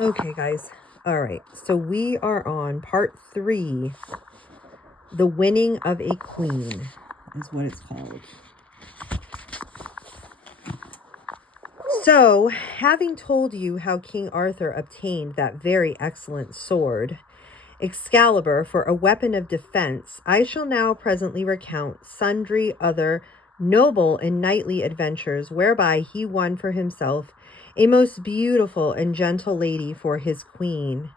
Okay, guys. All right. So we are on part 3. The winning of a queen is what it's called. So, having told you how King Arthur obtained that very excellent sword, Excalibur, for a weapon of defense, I shall now presently recount sundry other noble and knightly adventures whereby he won for himself a most beautiful and gentle lady for his queen.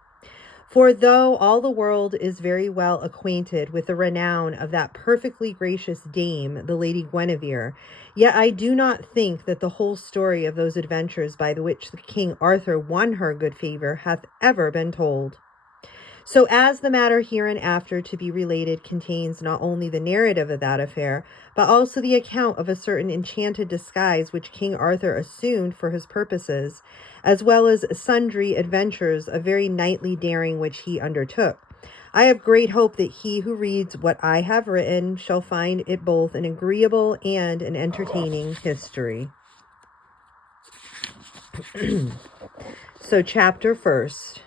For though all the world is very well acquainted with the renown of that perfectly gracious dame, the Lady Guinevere, yet I do not think that the whole story of those adventures by the which the King Arthur won her good favor hath ever been told. So as the matter hereinafter to be related contains not only the narrative of that affair, but also the account of a certain enchanted disguise which King Arthur assumed for his purposes, as well as sundry adventures of very knightly daring which he undertook, I have great hope that he who reads what I have written shall find it both an agreeable and an entertaining history. So chapter first.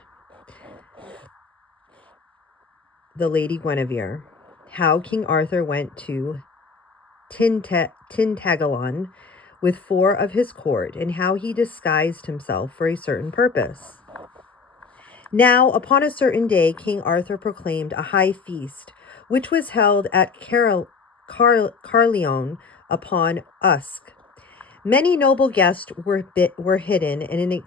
The Lady Guinevere. How King Arthur went to Tintagalon with 4 of his court, and how he disguised himself for a certain purpose. Now, upon a certain day, King Arthur proclaimed a high feast, which was held at Carleon upon Usk. Many noble guests were hidden, and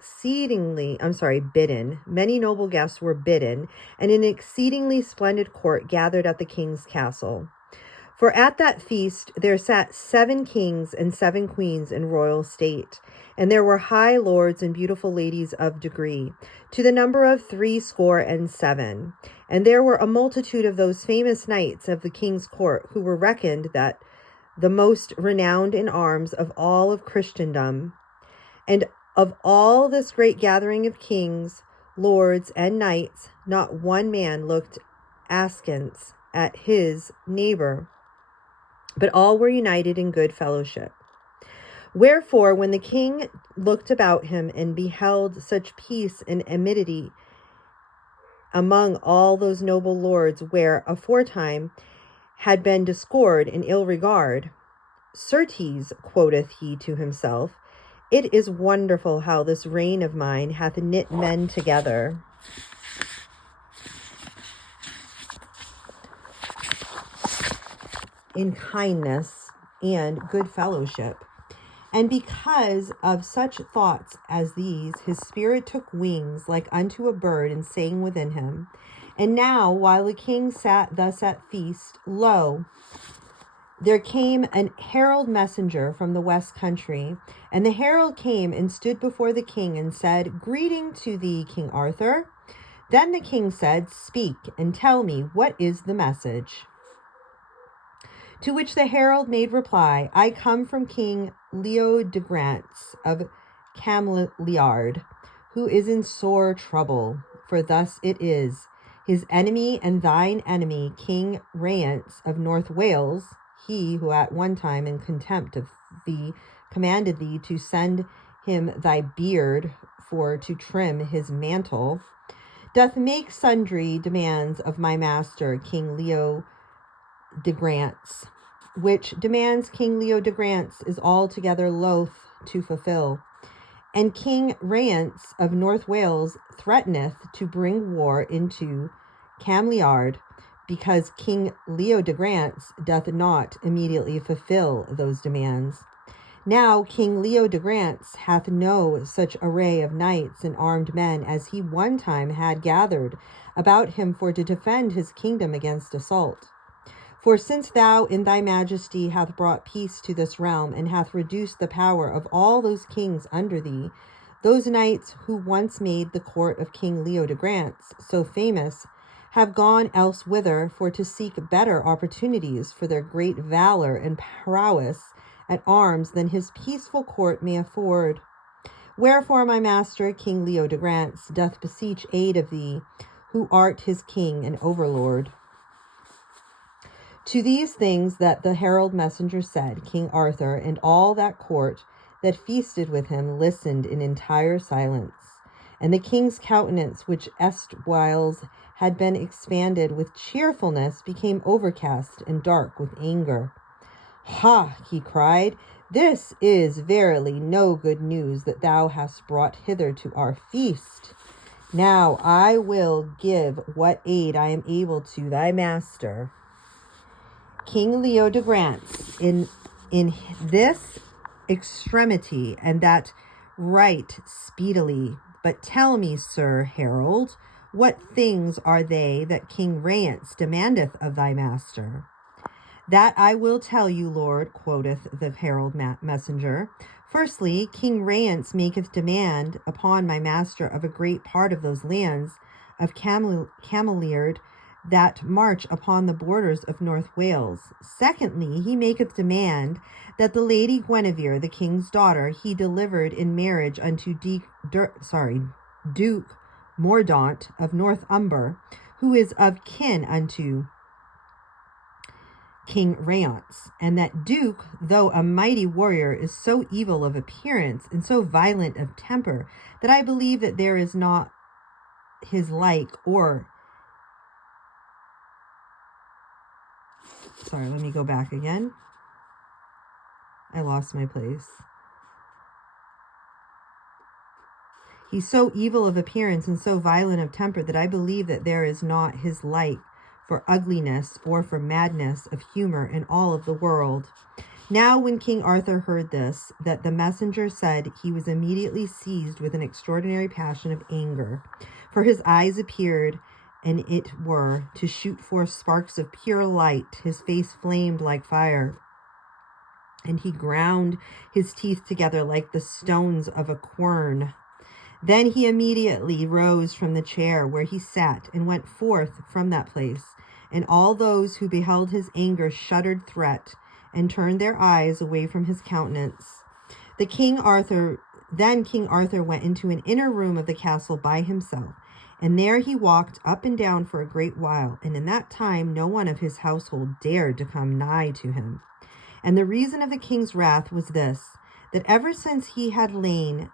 bidden. Many noble guests were bidden, and an exceedingly splendid court gathered at the king's castle. For at that feast there sat 7 kings and 7 queens in royal state, and there were high lords and beautiful ladies of degree, to the number of 67. And there were a multitude of those famous knights of the king's court, who were reckoned that the most renowned in arms of all of Christendom. And of all this great gathering of kings, lords, and knights, not one man looked askance at his neighbor, but all were united in good fellowship. Wherefore, when the king looked about him and beheld such peace and amity among all those noble lords, where aforetime had been discord and ill regard, certes, quoth he to himself, it is wonderful how this reign of mine hath knit men together. In kindness and good fellowship. And because of such thoughts as these, his spirit took wings like unto a bird, and sang within him. And now, while the king sat thus at feast, lo, there came an herald messenger from the west country. And the herald came and stood before the king and said, Greeting to thee, King Arthur. Then the king said, Speak, and tell me, what is the message? To which the herald made reply, I come from King Leodegrance of Cameliard, who is in sore trouble. For thus it is, his enemy and thine enemy, King Rience of North Wales, he who at one time in contempt of thee commanded thee to send him thy beard for to trim his mantle, doth make sundry demands of my master, King Leodegrance, which demands King Leodegrance is altogether loath to fulfill. And King Rience of North Wales threateneth to bring war into Cameliard, because King Leodegrance doth not immediately fulfill those demands. Now King Leodegrance hath no such array of knights and armed men as he one time had gathered about him for to defend his kingdom against assault. For since thou in thy majesty hath brought peace to this realm, and hath reduced the power of all those kings under thee, those knights who once made the court of King Leodegrance so famous have gone elsewhither for to seek better opportunities for their great valor and prowess at arms than his peaceful court may afford. Wherefore my master, King Leodegrance, doth beseech aid of thee, who art his king and overlord. To these things that the herald messenger said, King Arthur and all that court that feasted with him listened in entire silence. And the king's countenance, which erstwhiles had been expanded with cheerfulness, became overcast and dark with anger. Ha, he cried, this is verily no good news that thou hast brought hither to our feast. Now I will give what aid I am able to thy master. King Leodegrance, in this extremity, and that right speedily. But tell me, Sir Herald, what things are they that King Rience demandeth of thy master? That I will tell you, Lord, quoth the herald messenger. Firstly, King Rience maketh demand upon my master of a great part of those lands of Cameliard that march upon the borders of North Wales. Secondly, he maketh demand that the Lady Guinevere, the king's daughter, he delivered in marriage unto Duke Mordaunt of Northumber, who is of kin unto King Rience, and that Duke, though a mighty warrior, is so evil of appearance and so violent of temper that I believe that there is not his like, or sorry, let me go back again. I lost my place. He's so evil of appearance and so violent of temper that I believe that there is not his like for ugliness or for madness of humor in all of the world. Now when King Arthur heard this, that the messenger said, he was immediately seized with an extraordinary passion of anger. For his eyes appeared, and it were, to shoot forth sparks of pure light. His face flamed like fire, and he ground his teeth together like the stones of a quern. Then he immediately rose from the chair where he sat and went forth from that place. And all those who beheld his anger shuddered threat and turned their eyes away from his countenance. Then King Arthur went into an inner room of the castle by himself. And there he walked up and down for a great while. And in that time no one of his household dared to come nigh to him. And the reason of the king's wrath was this, that ever since he had lain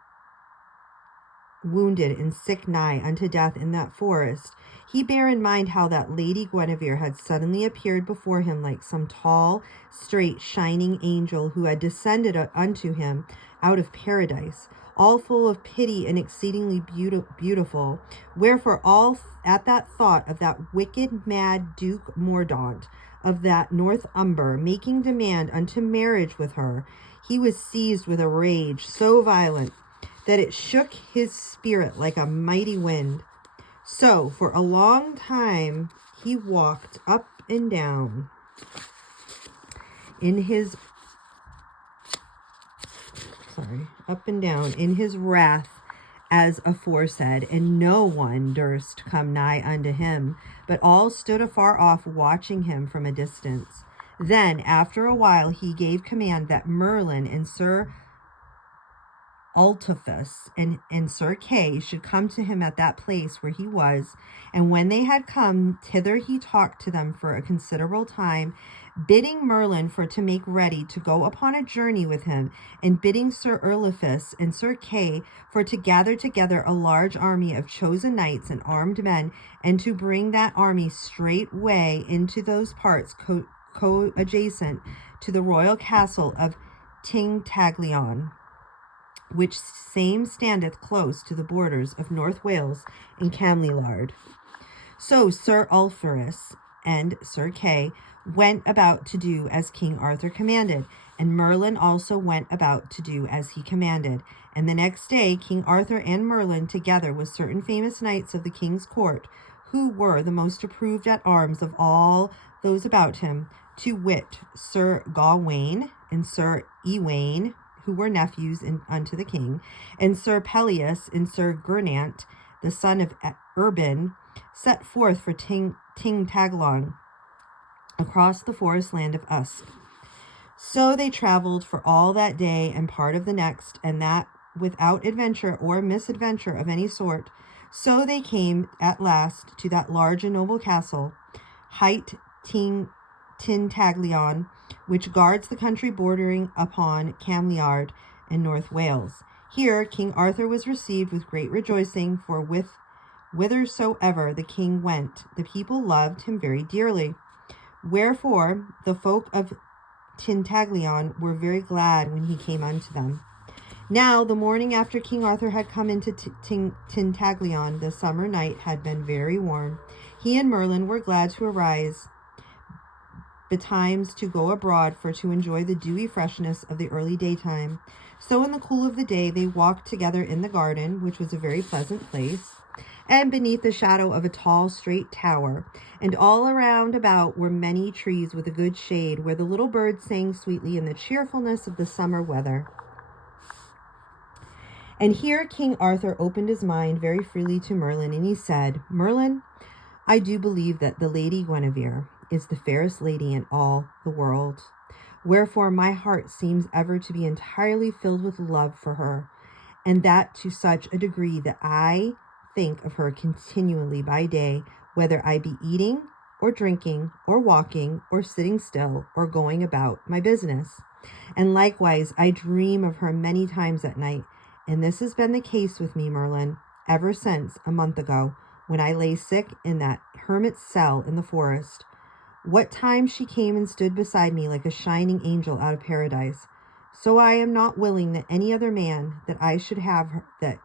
wounded and sick nigh unto death in that forest, he bare in mind how that Lady Guinevere had suddenly appeared before him like some tall, straight, shining angel who had descended unto him out of paradise, all full of pity and exceedingly beautiful. Wherefore all at that thought of that wicked, mad Duke Mordaunt of that Northumber making demand unto marriage with her, he was seized with a rage so violent that it shook his spirit like a mighty wind. So for a long time he walked up and down in his wrath as aforesaid, and no one durst come nigh unto him, but all stood afar off watching him from a distance. Then after a while he gave command that Merlin and Sir Ulfilas and Sir Kay should come to him at that place where he was. And when they had come thither, he talked to them for a considerable time, bidding Merlin for to make ready to go upon a journey with him, and bidding Sir Ulfilas and Sir Kay for to gather together a large army of chosen knights and armed men, and to bring that army straightway into those parts co-adjacent to the royal castle of Tintagelion, which same standeth close to the borders of North Wales and Cameliard. So Sir Ulfilas and Sir Kay went about to do as King Arthur commanded, and Merlin also went about to do as he commanded. And the next day King Arthur and Merlin, together with certain famous knights of the king's court, who were the most approved at arms of all those about him, to wit, Sir Gawain and Sir Ewain, who were nephews unto the king, and Sir Pelleas and Sir Gernant, the son of Urban, set forth for Tintagelion across the forest land of Usk. So they traveled for all that day and part of the next, and that without adventure or misadventure of any sort. So they came at last to that large and noble castle, hight Tintagelion, which guards the country bordering upon Cameliard and North Wales. Here King Arthur was received with great rejoicing, for whithersoever the king went, the people loved him very dearly. Wherefore the folk of Tintaglion were very glad when he came unto them. Now the morning after King Arthur had come into Tintaglion, the summer night had been very warm. He and Merlin were glad to arise betimes to go abroad for to enjoy the dewy freshness of the early daytime. So in the cool of the day they walked together in the garden, which was a very pleasant place, and beneath the shadow of a tall straight tower, and all around about were many trees with a good shade, where the little birds sang sweetly in the cheerfulness of the summer weather. And here King Arthur opened his mind very freely to Merlin, and he said, Merlin, I do believe that the Lady Guinevere is the fairest lady in all the world. Wherefore my heart seems ever to be entirely filled with love for her, and that to such a degree that I think of her continually by day, whether I be eating or drinking or walking or sitting still or going about my business. And likewise I dream of her many times at night, and this has been the case with me, Merlin, ever since a month ago, when I lay sick in that hermit's cell in the forest. What time she came and stood beside me like a shining angel out of paradise. So I am not willing that any other man than I should have her,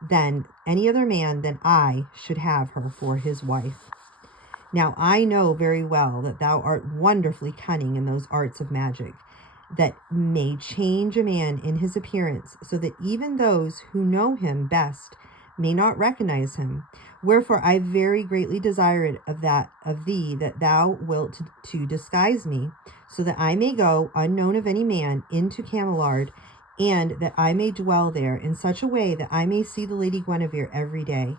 than I should have her for his wife. Now I know very well that thou art wonderfully cunning in those arts of magic, that may change a man in his appearance, so that even those who know him best may not recognize him. Wherefore I very greatly desire it of thee that thou wilt to disguise me, so that I may go unknown of any man into Camelard, and that I may dwell there in such a way that I may see the Lady Guinevere every day.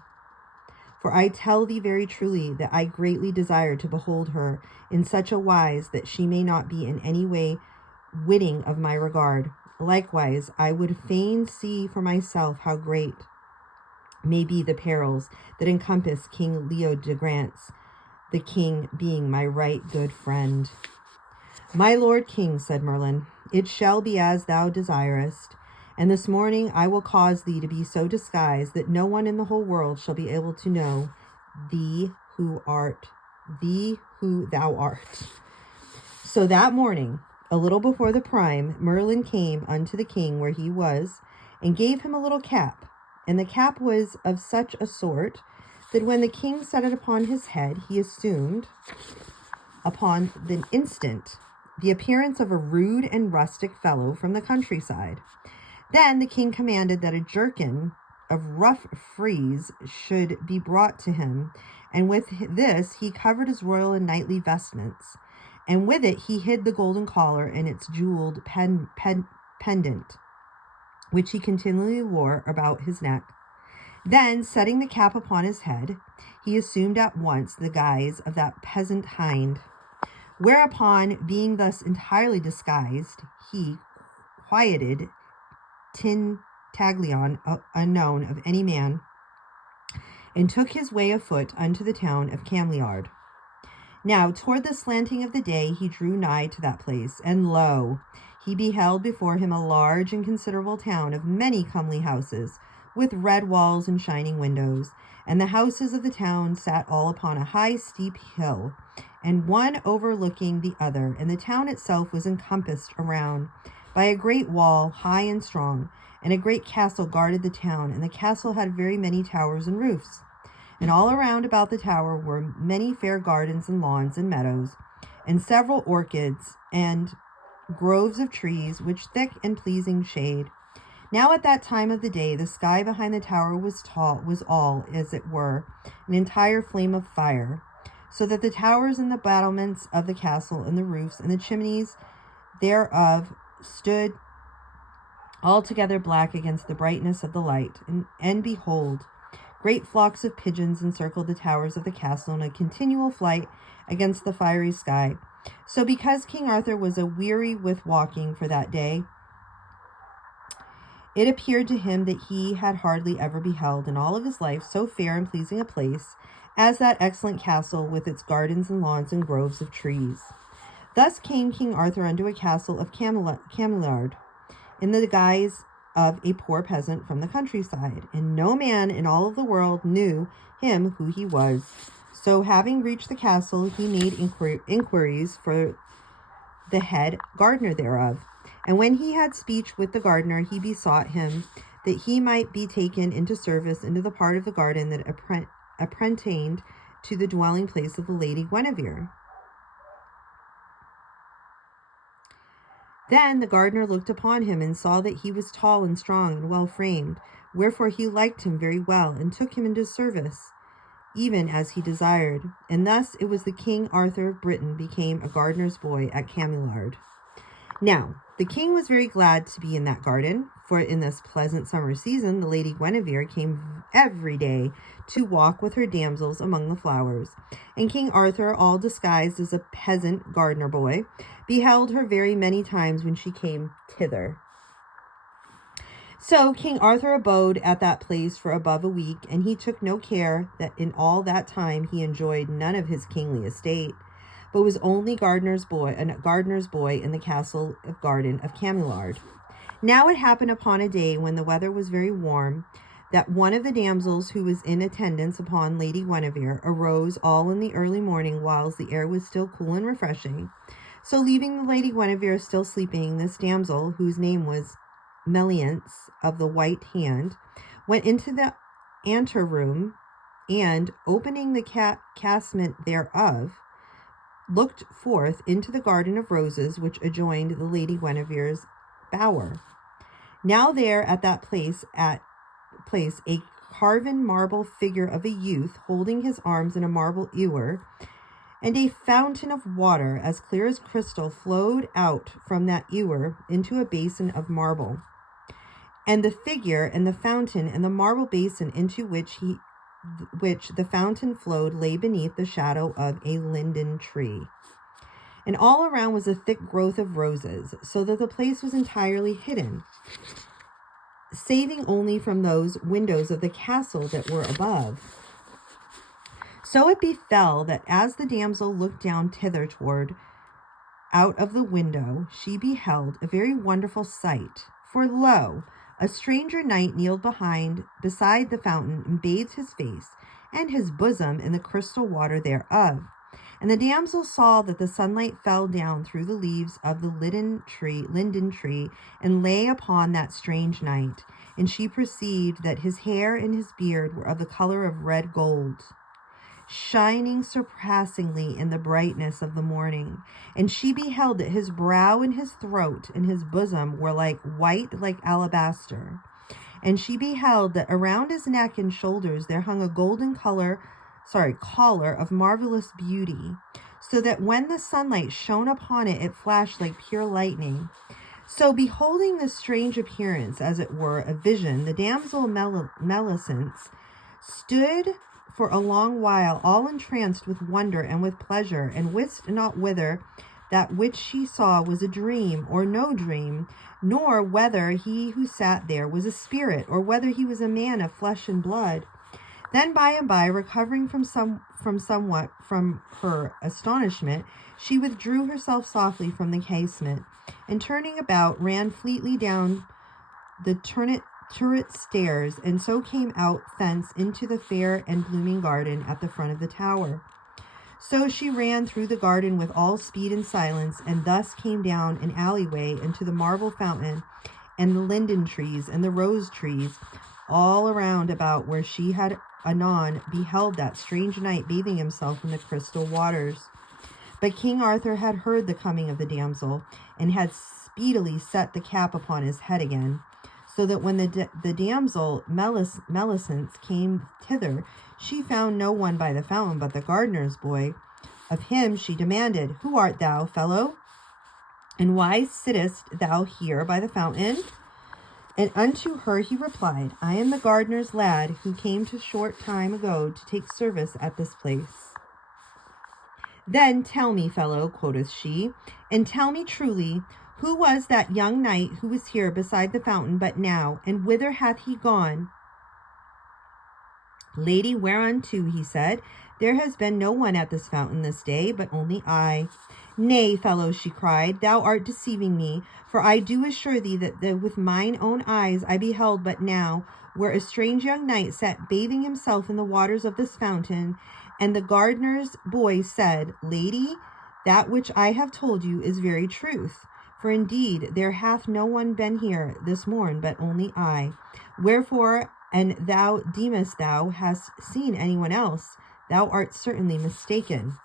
For I tell thee very truly that I greatly desire to behold her in such a wise that she may not be in any way witting of my regard. Likewise, I would fain see for myself how great may be the perils that encompass King Leo de Grance, the king being my right good friend. My lord king, said Merlin, it shall be as thou desirest, and this morning I will cause thee to be so disguised that no one in the whole world shall be able to know thee who thou art. So that morning, a little before the prime, Merlin came unto the king where he was, and gave him a little cap. And the cap was of such a sort that when the king set it upon his head, he assumed upon the instant the appearance of a rude and rustic fellow from the countryside. Then the king commanded that a jerkin of rough frieze should be brought to him, and with this he covered his royal and knightly vestments, and with it he hid the golden collar and its jeweled pendant, which he continually wore about his neck. Then, setting the cap upon his head, he assumed at once the guise of that peasant hind. Whereupon, being thus entirely disguised, he quieted Tintaglion unknown of any man, and took his way afoot unto the town of Cameliard. Now, toward the slanting of the day, he drew nigh to that place, and lo, he beheld before him a large and considerable town of many comely houses, with red walls and shining windows. And the houses of the town sat all upon a high steep hill, and one overlooking the other. And the town itself was encompassed around by a great wall, high and strong, and a great castle guarded the town. And the castle had very many towers and roofs. And all around about the tower were many fair gardens and lawns and meadows, and several orchards and groves of trees, which thick and pleasing shade. Now at that time of the day, the sky behind the tower was all, as it were, an entire flame of fire, so that the towers and the battlements of the castle and the roofs and the chimneys thereof stood altogether black against the brightness of the light. And behold, great flocks of pigeons encircled the towers of the castle in a continual flight against the fiery sky. So because King Arthur was aweary with walking for that day, it appeared to him that he had hardly ever beheld in all of his life so fair and pleasing a place as that excellent castle with its gardens and lawns and groves of trees. Thus came King Arthur unto a castle of Camelard, in the guise of a poor peasant from the countryside, and no man in all of the world knew him who he was. So having reached the castle, he made inquiries for the head gardener thereof. And when he had speech with the gardener, he besought him that he might be taken into service into the part of the garden that appertained to the dwelling place of the Lady Guinevere. Then the gardener looked upon him and saw that he was tall and strong and well framed, wherefore he liked him very well and took him into service, even as he desired. And thus it was the King Arthur of Britain became a gardener's boy at Cameliard. Now, the king was very glad to be in that garden, for in this pleasant summer season the Lady Guinevere came every day to walk with her damsels among the flowers. And King Arthur, all disguised as a peasant gardener boy, beheld her very many times when she came thither. So King Arthur abode at that place for above a week, and he took no care that in all that time he enjoyed none of his kingly estate, but was only a gardener's boy in the castle of garden of Cameliard. Now it happened upon a day when the weather was very warm, that one of the damsels who was in attendance upon Lady Guinevere arose all in the early morning whilst the air was still cool and refreshing. So leaving the Lady Guinevere still sleeping, this damsel, whose name was Meliance of the White Hand, went into the anteroom, and opening the casement thereof, looked forth into the garden of roses which adjoined the Lady Guinevere's bower. Now there at that place a carven marble figure of a youth holding his arms in a marble ewer, and a fountain of water as clear as crystal flowed out from that ewer into a basin of marble. And the figure and the fountain and the marble basin into which the fountain flowed lay beneath the shadow of a linden tree. And all around was a thick growth of roses, so that the place was entirely hidden, saving only from those windows of the castle that were above. So it befell that as the damsel looked down thitherward out of the window, she beheld a very wonderful sight. For lo, a stranger knight kneeled beside the fountain and bathed his face and his bosom in the crystal water thereof. And the damsel saw that the sunlight fell down through the leaves of the linden tree and lay upon that strange knight. And she perceived that his hair and his beard were of the color of red gold, shining surpassingly in the brightness of the morning. And she beheld that his brow and his throat and his bosom were white like alabaster. And she beheld that around his neck and shoulders there hung a golden collar of marvelous beauty, so that when the sunlight shone upon it, it flashed like pure lightning. So beholding this strange appearance, as it were a vision, the damsel Meliance stood for a long while, all entranced with wonder and with pleasure, and wist not whether that which she saw was a dream or no dream, nor whether he who sat there was a spirit, or whether he was a man of flesh and blood. Then by and by, recovering somewhat from her astonishment, she withdrew herself softly from the casement, and turning about, ran fleetly down the turret stairs, and so came out thence into the fair and blooming garden at the front of the tower. So she ran through the garden with all speed and silence, and thus came down an alleyway into the marble fountain and the linden trees and the rose trees all around about, where she had anon beheld that strange knight bathing himself in the crystal waters. But King Arthur had heard the coming of the damsel, and had speedily set the cap upon his head again, so that when the damsel Meliance came thither, she found no one by the fountain but the gardener's boy. Of him she demanded, "Who art thou, fellow? And why sittest thou here by the fountain?" And unto her he replied, "I am the gardener's lad, who came to short time ago to take service at this place." "Then tell me, fellow," quoth she, "and tell me truly, who was that young knight who was here beside the fountain but now, and whither hath he gone?" "Lady, whereunto," he said, "there has been no one at this fountain this day, but only I. Nay, fellow, she cried, thou art deceiving me, for I do assure thee that with mine own eyes I beheld but now where a strange young knight sat bathing himself in the waters of this fountain, and the gardener's boy said, Lady, that which I have told you is very truth. For indeed there hath no one been here this morn but only I. Wherefore, and thou deemest thou hast seen anyone else, thou art certainly mistaken.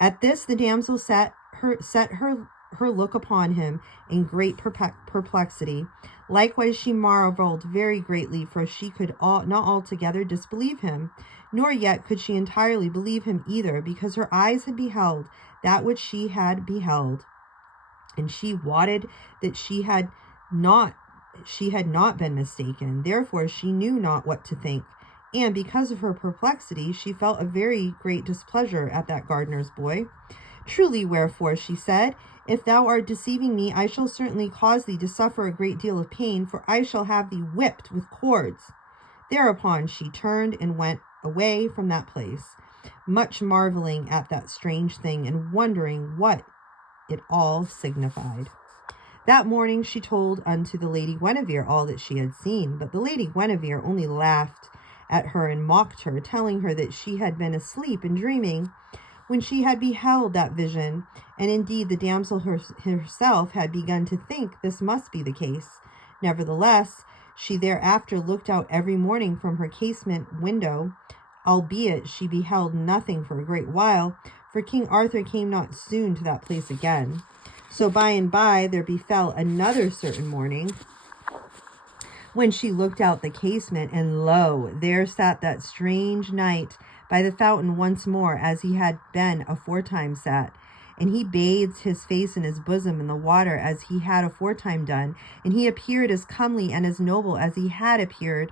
At this the damsel set her look upon him in great perplexity. Likewise she marveled very greatly, for she could not altogether disbelieve him, nor yet could she entirely believe him either, because her eyes had beheld that which she had beheld, and she wotted that she had not been mistaken. Therefore she knew not what to think, and because of her perplexity she felt a very great displeasure at that gardener's boy. Truly, wherefore, she said, if thou art deceiving me, I shall certainly cause thee to suffer a great deal of pain, for I shall have thee whipped with cords. Thereupon she turned and went away from that place, much marveling at that strange thing, and wondering what it all signified. That morning she told unto the Lady Guinevere all that she had seen, but the Lady Guinevere only laughed at her and mocked her, telling her that she had been asleep and dreaming when she had beheld that vision, and indeed the damsel herself had begun to think this must be the case. Nevertheless, she thereafter looked out every morning from her casement window, albeit she beheld nothing for a great while, for King Arthur came not soon to that place again. So by and by there befell another certain morning, when she looked out the casement, and lo, there sat that strange knight by the fountain once more, as he had been aforetime sat. And he bathed his face and his bosom in the water, as he had aforetime done. And he appeared as comely and as noble as he had appeared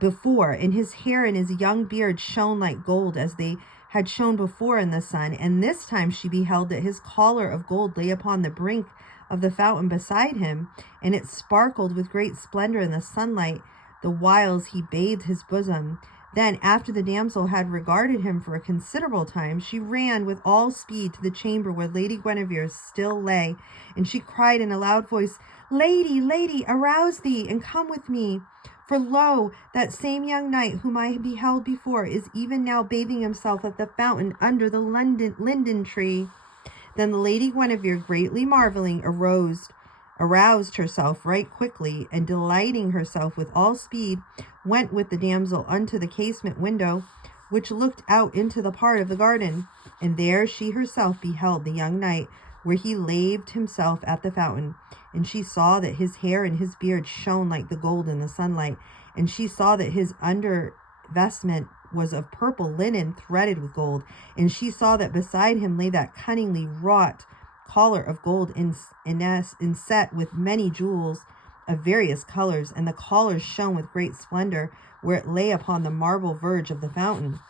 before. And his hair and his young beard shone like gold, as they had shone before in the sun. And this time she beheld that his collar of gold lay upon the brink of the fountain beside him, and it sparkled with great splendor in the sunlight, the whiles he bathed his bosom. Then, after the damsel had regarded him for a considerable time, she ran with all speed to the chamber where Lady Guinevere still lay, and she cried in a loud voice, Lady, lady, arouse thee, and come with me. For lo, that same young knight whom I beheld before is even now bathing himself at the fountain under the linden tree. Then the Lady Guinevere, greatly marveling, aroused herself right quickly, and delighting herself with all speed, went with the damsel unto the casement window, which looked out into the part of the garden. And there she herself beheld the young knight, where he laved himself at the fountain. And she saw that his hair and his beard shone like the gold in the sunlight. And she saw that his under vestment was of purple linen threaded with gold. And she saw that beside him lay that cunningly wrought collar of gold inset with many jewels of various colors, and the collar shone with great splendor where it lay upon the marble verge of the fountain.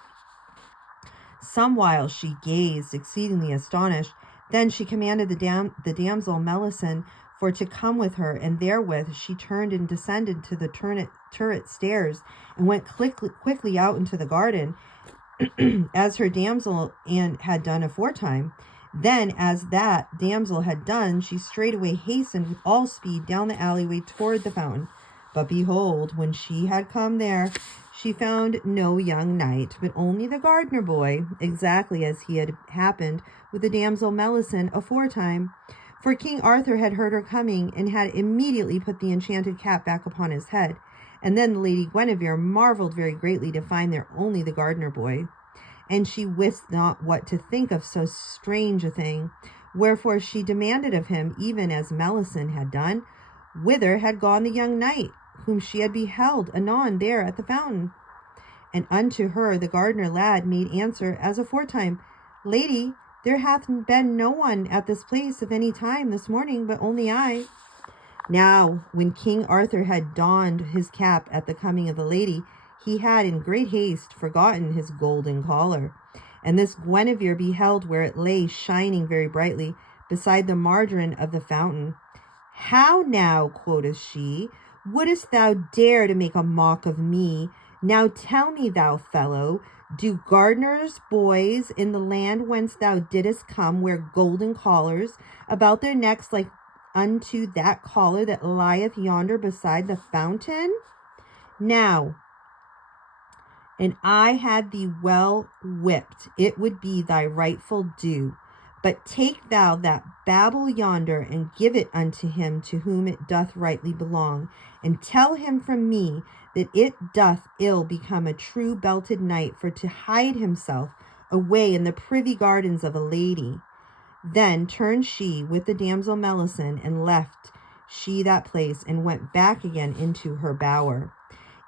Some while she gazed, exceedingly astonished. Then she commanded the damsel Melisande for to come with her, and therewith she turned and descended to the turret stairs, and went quickly out into the garden, as her damsel had done aforetime. Then, as that damsel had done, she straightway hastened with all speed down the alleyway toward the fountain. But behold, when she had come there, she found no young knight, but only the gardener boy, exactly as he had happened with the damsel Melisande aforetime. For King Arthur had heard her coming, and had immediately put the enchanted cap back upon his head. And then the Lady Guinevere marveled very greatly to find there only the gardener boy. And she wist not what to think of so strange a thing. Wherefore she demanded of him, even as Melisande had done, whither had gone the young knight, whom she had beheld anon there at the fountain. And unto her the gardener lad made answer as aforetime, Lady, there hath been no one at this place of any time this morning, but only I. Now, when King Arthur had donned his cap at the coming of the lady, he had in great haste forgotten his golden collar. And this Guinevere beheld where it lay shining very brightly beside the margin of the fountain. How now, quoth she, wouldest thou dare to make a mock of me, Now tell me, thou fellow, do gardeners' boys in the land whence thou didst come wear golden collars about their necks like unto that collar that lieth yonder beside the fountain? Now, and I had thee well whipped, it would be thy rightful due. But take thou that babble yonder, and give it unto him to whom it doth rightly belong, and tell him from me that it doth ill become a true belted knight for to hide himself away in the privy gardens of a lady. Then turned she with the damsel Melisande, and left she that place, and went back again into her bower.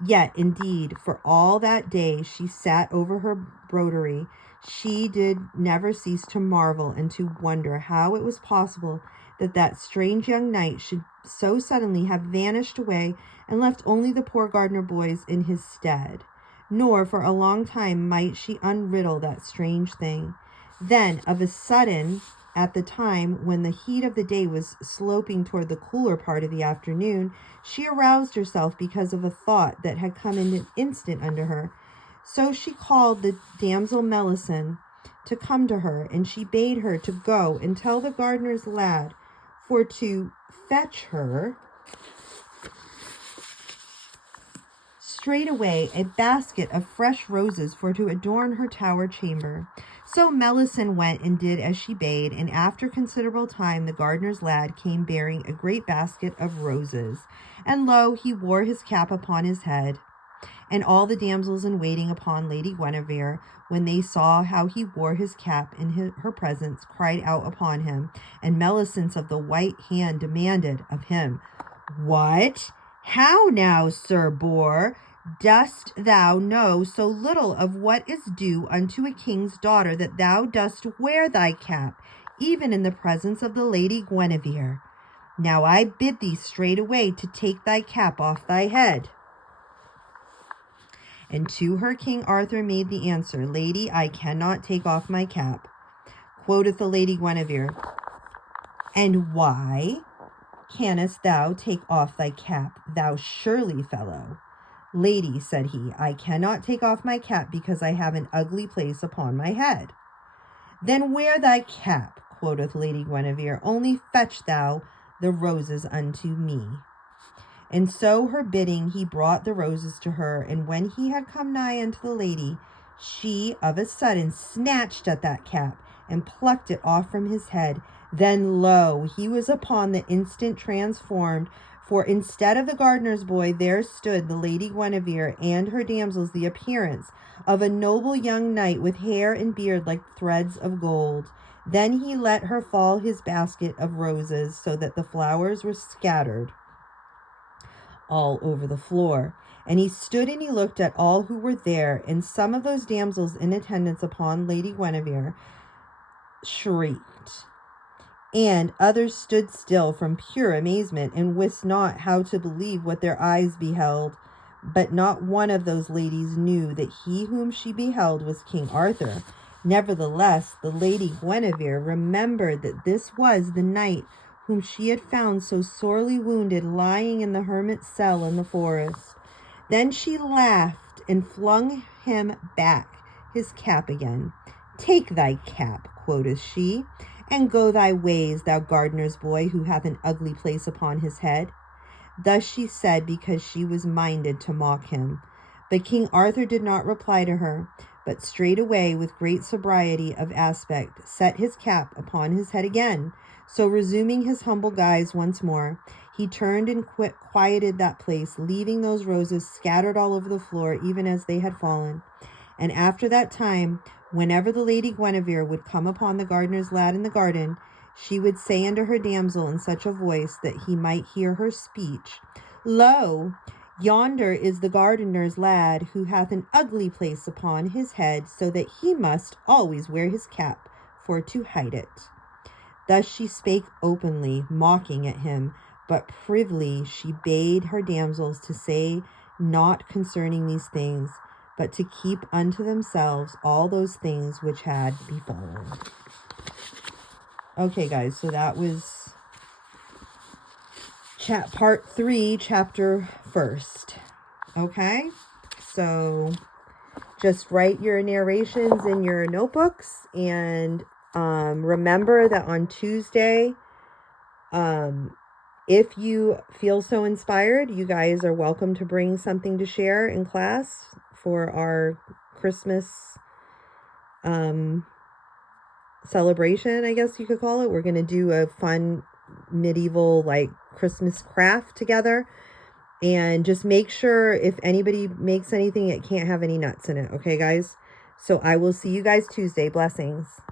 Yet, indeed, for all that day she sat over her broderie, she did never cease to marvel and to wonder how it was possible that that strange young knight should so suddenly have vanished away and left only the poor gardener boys in his stead. Nor for a long time might she unriddle that strange thing. Then, of a sudden, at the time when the heat of the day was sloping toward the cooler part of the afternoon, she aroused herself because of a thought that had come in an instant unto her. So she called the damsel Melisande to come to her, and she bade her to go and tell the gardener's lad for to fetch her straightway a basket of fresh roses for to adorn her tower chamber. So Melisande went and did as she bade, and after considerable time the gardener's lad came bearing a great basket of roses. And lo, he wore his cap upon his head. And all the damsels in waiting upon Lady Guinevere, when they saw how he wore his cap in her presence, cried out upon him. And Melisande of the White Hand demanded of him, What? How now, Sir Boar? Dost thou know so little of what is due unto a king's daughter that thou dost wear thy cap, even in the presence of the Lady Guinevere? Now I bid thee straightway to take thy cap off thy head. And to her King Arthur made the answer, Lady, I cannot take off my cap. Quoth the Lady Guinevere, And why canst thou take off thy cap, thou surely fellow? Lady, said he, I cannot take off my cap because I have an ugly place upon my head. Then wear thy cap, quoth Lady Guinevere, only fetch thou the roses unto me. And so her bidding, he brought the roses to her, and when he had come nigh unto the lady, she of a sudden snatched at that cap, and plucked it off from his head. Then lo, he was upon the instant transformed, for instead of the gardener's boy, there stood the Lady Guinevere and her damsels, the appearance of a noble young knight with hair and beard like threads of gold. Then he let her fall his basket of roses, so that the flowers were scattered all over the floor. And he stood and he looked at all who were there, and some of those damsels in attendance upon Lady Guinevere shrieked, and others stood still from pure amazement, and wist not how to believe what their eyes beheld. But not one of those ladies knew that he whom she beheld was King Arthur. Nevertheless, the Lady Guinevere remembered that this was the knight whom she had found so sorely wounded, lying in the hermit's cell in the forest. Then she laughed and flung him back his cap again. Take thy cap, quoth she, and go thy ways, thou gardener's boy, who hath an ugly place upon his head. Thus she said, because she was minded to mock him. But King Arthur did not reply to her, but straightway, with great sobriety of aspect, set his cap upon his head again. So resuming his humble guise once more, he turned and quieted that place, leaving those roses scattered all over the floor, even as they had fallen. And after that time, whenever the Lady Guinevere would come upon the gardener's lad in the garden, she would say unto her damsel in such a voice that he might hear her speech, Lo, yonder is the gardener's lad, who hath an ugly place upon his head, so that he must always wear his cap for to hide it. Thus she spake openly, mocking at him, but privily she bade her damsels to say naught concerning these things, but to keep unto themselves all those things which had befallen. Okay, guys, so that was part 3, chapter 1. Okay, So just write your narrations in your notebooks, and remember that on Tuesday, if you feel so inspired, you guys are welcome to bring something to share in class for our Christmas celebration, I guess you could call it. We're going to do a fun medieval like Christmas craft together. And just make sure if anybody makes anything, it can't have any nuts in it. Okay, guys? So I will see you guys Tuesday. Blessings.